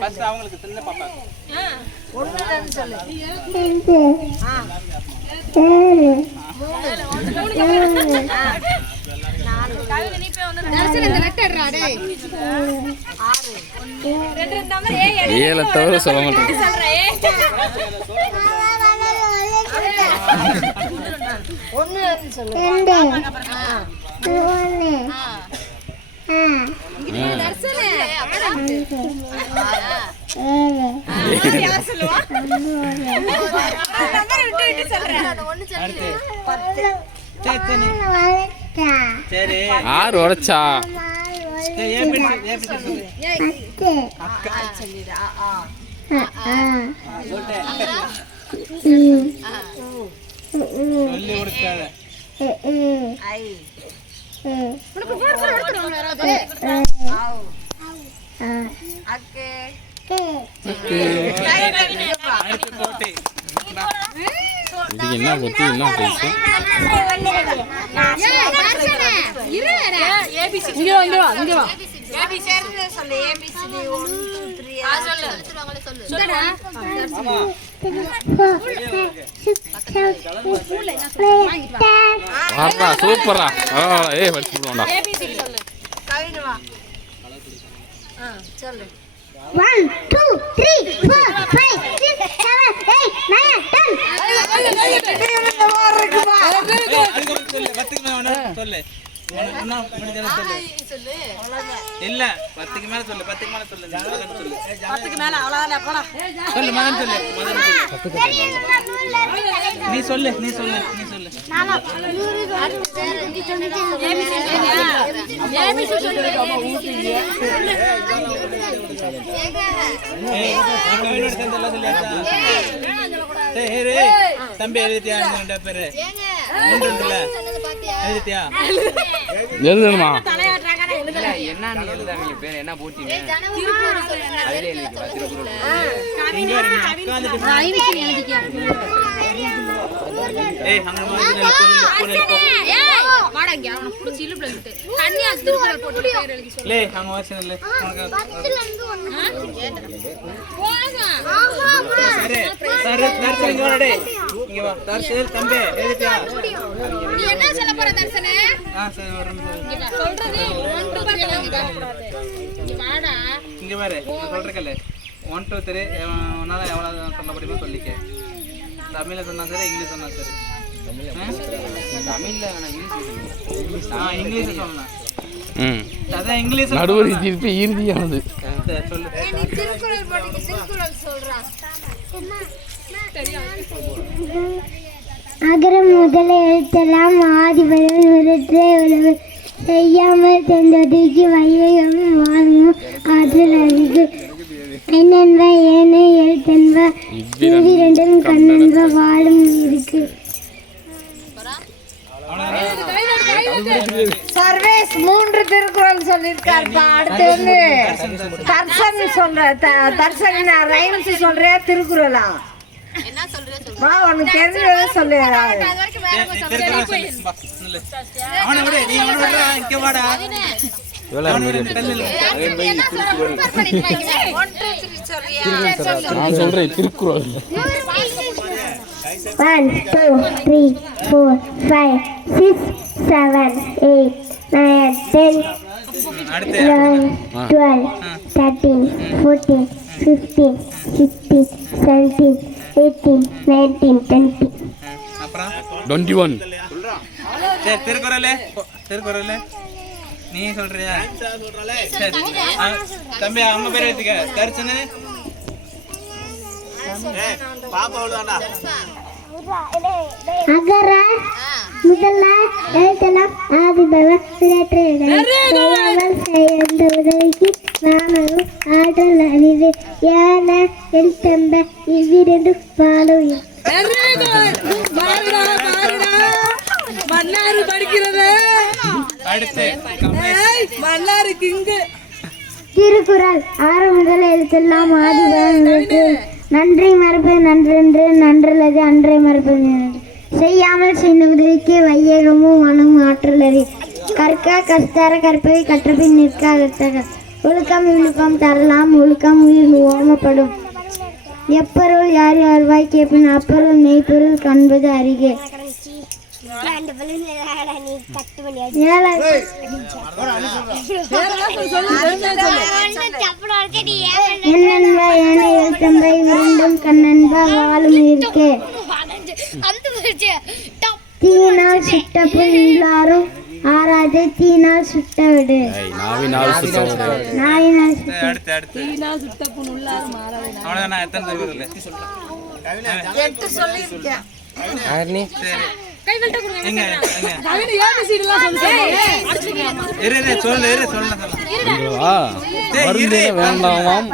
First அவங்களுக்கு சின்ன பாப்பா 1 2 சொல்லு 7 தவிர சொல்ல மாட்டேன். 1 2 சொல்லு 6 உடைச்சா சொல்லி கொடுக்காத இதுக்கு என்ன பத்தி என்ன பேசு சூப்பரா படிச்சுடா 1 2 3 4 5 6 7 8 9 10 இல்ல 10க்கு மேல சொல்லு 10க்கு மேல சொல்லு 10க்கு மேல அவ்வளவுதான் போடா சொல்லு மகன் சொல்லு நீ சொல்லு தம்பி எழுதியா பேரு எழுதியா எழுதணுமா என்னன்னு எழுதாங்க பேர் என்ன போட்டீங்க இங்க பாரு சொல்றேன் 1 2 3 உன்னால எவ்வளவு சொல்ல முடியுமோ சொல்லிக்க தமிழ்ல சொன்னா சரி இங்கிலீஷ் சொன்னா சரி தமிழ்ல இங்கிலீஷ் சொல்லலாம் அதான் இங்கிலீஷ் நடுவரி திருப்பி இறுதியானது சொல்லு அகர முதல எழுத்தெல்லாம் ஆதிபதம் விரற்றே உழவு செய்யாமல் சென்றதுக்கு வையகமும் வாழும் ஆற்றல் அறிவு என்னென்ப ஏனை எழுத்தென்ப இவ்விரண்டும் கண்ணென்ப வாழும் இருக்கு. சர்வேஸ் 3 திருக்குறள் சொல்லிருக்காருப்பா. அடுத்து வந்து தர்சன் சொல்ற தர்சன் ரைம்ஸ் சொல்ற திருக்குறளா என்ன சொல்றே உனக்கு தெரிஞ்சத சொல்லு. நான் சொல்றேன் திருக்குறள் 1 2 3 4 5 6 7 8 9 10 11 12 13 14 15 16 17 18 19 20. அப்புறம் 21 சரி திருக்குறளே நீ சொல்றியா? சரி தம்பி அவங்க பேர் எடுத்துக்க தரிசனு அகர முதல்ல எழுத்தெல்லாம் ஆதிபவன் விரற்றே உதவிக்கு வானரும் ஆற்றல் அறிவு ஏன எழுத்தெம்ப இவ்விரண்டு பாலும். மன்னாரு படிக்கிறது மன்னாரு கிங்கு. திருக்குறள் ஆறு முதல் எழுத்தெல்லாம் ஆதிபவன் நன்றி மறப்பது நன்றென்று நன்றல்லது அன்றை மறப்பது செய்யாமல் செய்யும் உதவிக்கு வையகமும் மனம் ஆற்றல் அறி கற்க கஸ்தார கற்பதை கற்றபின் நிற்க ஒழுக்கம் விழுக்கம் தரலாம் ஒழுக்கம் உயிர் ஓமப்படும் எப்பொருள் யார் யார் வாய் கேட்பின் அப்பொருள் மெய்ப்பொருள் காண்பது அறிக என்னன்பா ஏனை எழுத்தம்பை விருண்டும் கண்ணன்பா வாழும் இருக்கே தீனால் சுட்ட புல் எல்லாரும் ஆறாதே தீனால் சுட்ட விடு நாவினால் சுத்தம் நாயினால் சுட்ட அடுத்து அவ்வளோதான். எத்தனை திருக்குறள்? 8 சொல்லியிருக்கேன். யாருனே எங்க இரு சொல்லு மருந்து வேண்டாமாம்.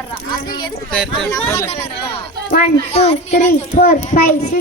சரி சொல்லு. 1 2 3 4 5 6